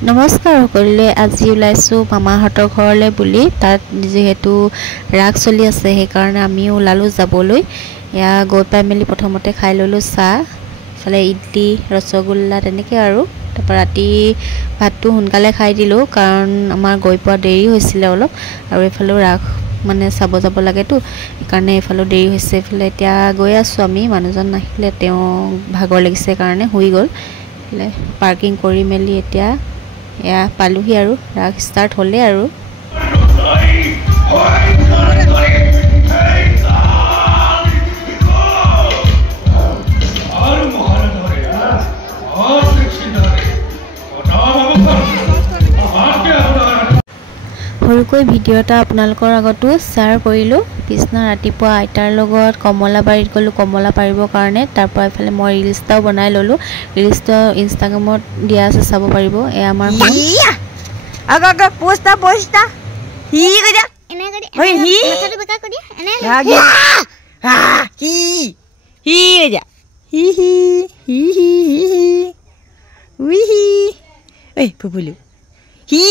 নমস্কাৰ সকলোৱে আজি ওলাইছো মামাহঁতৰ ঘৰলৈ বুলি তাত যেহেতু ৰাগ চলি আছে সেইকাৰণে আমি ওলালো যাবলৈ ইয়া গৈ পাই মেলি প্ৰথমতে খাই ললো চাহ ফালে ইডলি ৰসগোল্লা তেনেকৈ আৰু তাৰপৰা ৰাতি ভাতটো সোনকালে খাই দিলো কাৰণ আমাৰ গৈ পোৱা দেৰি হৈছিল অলপ আৰু এফালে ৰাগ মানে চাব যাব লাগেতো সেইকাৰণে এফালে দেৰি হৈছে এফালে এতিয়া গৈ আছো আমি মানুহজন নাহিলে তেওঁ ভাগৰ লাগিছে কাৰণে শুই গ'ল পাৰ্কিং কৰি মেলি এতিয়া या पालुही आरु राग स्टार्ट होले आरु সৰুকৈ ভিডিও এটা আপোনালোকৰ আগতো শ্বেয়াৰ কৰিলো পিছনা ৰাতিপুৱা আইতাৰ লগত কমলাবাৰীত গলো কমলা পাৰিবৰ কাৰণে তাৰ পৰা এফালে মই ৰিলছটাও বনাই ললো ৰিলছটো ইনষ্টাগ্ৰামত দিয়া আছে চাব পাৰিব এ আমাৰ আগা পোস্টা হি গয়া এনে গয়া হই হি মাথাটো বেকা কৰি এনে লাগি হি গয়া হি উই হি এই ফুফুলু হি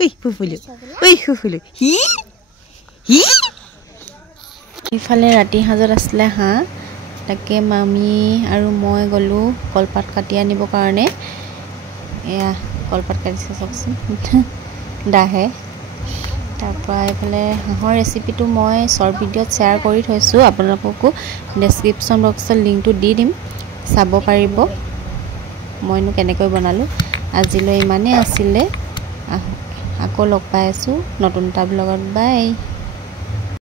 Ui, fufulu. Hi. ইফালে ৰাতি হাজত আসলে হা তাকে মামি আৰু মই গলো কলপাত কাটি আনিব কাৰণে এয়া কলপাত কাটিছে সবচোন দাহে তাৰ পৰা ইফালে হাঁহৰ ৰেচিপিটো মই শৰ্ট ভিডিঅ'ত শ্বেয়াৰ কৰি থৈছো আপোনালোককো ডেসক্ৰিপচন বক্সত লিংকটো দি দিম চাব পাৰিব মইনো কেনেকৈ বনালো আজিলৈ ইমানে আছিল আকৌ লগ পাই আছো নতুন এটা ব্লগত বাই